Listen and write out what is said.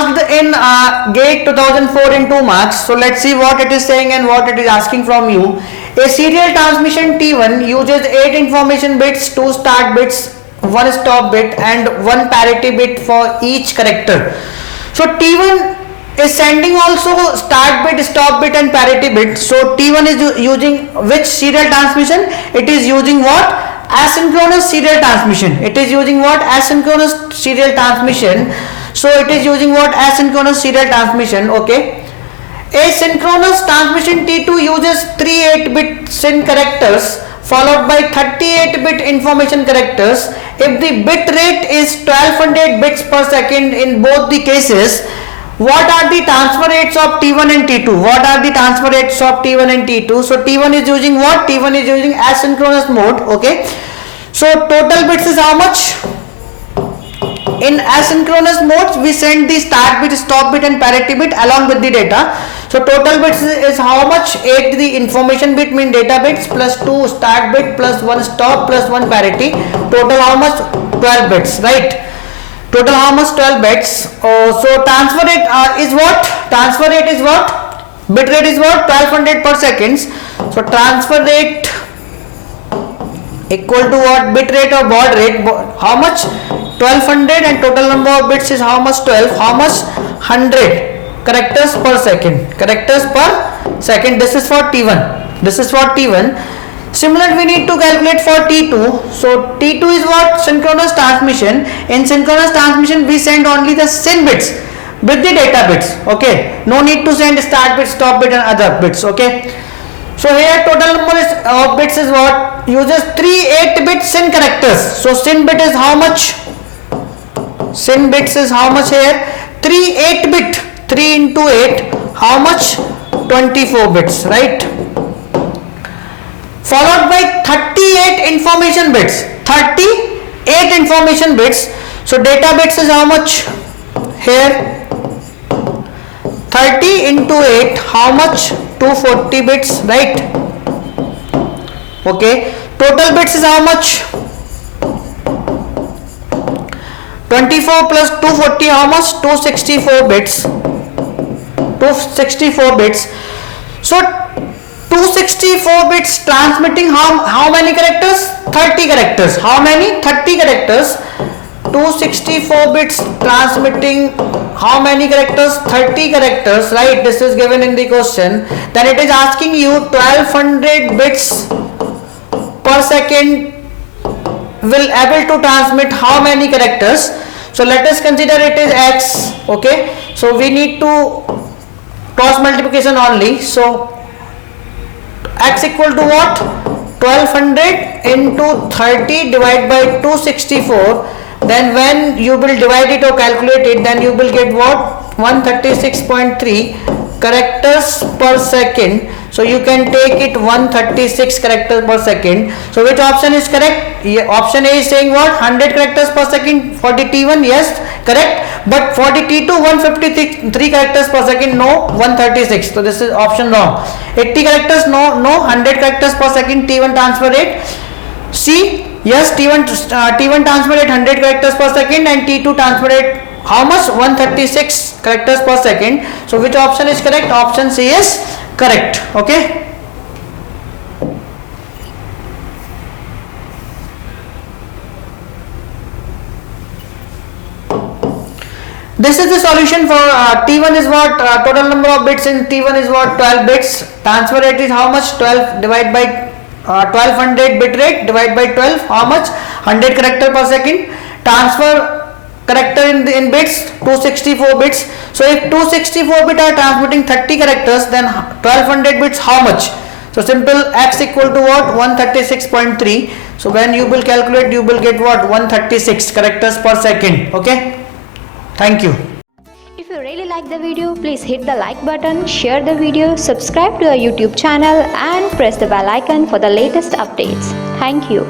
asked in GATE 2004 in 2 marks. So let's see what it is saying and what it is asking from you. A serial transmission T1 uses 8 information bits, 2 start bits, 1 stop bit and 1 parity bit for each character. So T1 is sending also start bit, stop bit and parity bit. So T1 is using which serial transmission? It is using what? Asynchronous serial transmission. It is using what? Asynchronous serial transmission. So it is using what? Asynchronous serial transmission. Okay. Asynchronous transmission T2 uses 3 8-bit SYN characters followed by 38-bit information characters. If the bit rate is 1200 bits per second in both the cases, what are the transfer rates of T1 and T2? What are the transfer rates of T1 and T2? So T1 is using what? T1 is using asynchronous mode. Okay. So total bits is how much? In asynchronous modes, we send the start bit, stop bit and parity bit along with the data. So total bits is how much? 8 the information bit mean data bits plus 2 start bit plus 1 stop plus 1 parity. Total how much? 12 bits, right? Total how much? 12 bits. So transfer rate is what? Transfer rate is what? Bit rate is what? 1200 per seconds. So transfer rate equal to what? Bit rate or baud rate. How much? 1200 and total number of bits is how much? 12. How much? 100 characters per second. Characters per second. This is for T1. This is for T1. Similar we need to calculate for T2. So T2 is what? Synchronous transmission. In synchronous transmission we send only the SYN bits with the data bits. Okay. No need to send start bit, stop bit and other bits. Okay. So here total number of bits is what? Uses 3 8-bit SYN characters. So SYN bit is how much? SYN bits is how much here? 3 8-bit. 3 into 8. How much? 24 bits. Right. Followed by 38 information bits. 38 information bits. So data bits is how much? Here 30 into 8. How much? 240 bits, right? Okay. Total bits is how much? 24 plus 240. How much? 264 bits. 264 bits. So 264 bits transmitting how many characters? 30 characters. How many? 30 characters. 264 bits transmitting how many characters? 30 characters, right? This is given in the question. Then it is asking you 1200 bits per second will able to transmit how many characters? So let us consider it is x. Okay. So we need to cross multiplication only. So x equal to what? 1200 into 30 divided by 264. Then when you will divide it or calculate it, then you will get what? 136.3 characters per second. So you can take it 136 characters per second. So which option is correct? Option A is saying what? 100 characters per second for the T1. Yes, correct. But for the T2, 153 characters per second. No, 136. So this is option wrong. 80 characters. No. 100 characters per second. T1 transfer rate. C. Yes, T1 transfer rate 100 characters per second and T2 transfer rate how much? 136 characters per second. So which option is correct? Option C is correct. Okay. This is the solution for T1 is what? Total number of bits in T1 is what? 12 bits. Transfer rate is how much? 12 divided by 1200 bit rate divided by 12. How much? 100 character per second. Transfer character in bits 264 bits. So if 264 bit are transmitting 30 characters, then 1200 bits how much? So simple, x equal to what? 136.3. So when you will calculate, you will get what? 136 characters per second. Okay. Thank you. If you really like the video, please hit the like button, share the video, subscribe to our YouTube channel and press the bell icon for the latest updates. Thank you.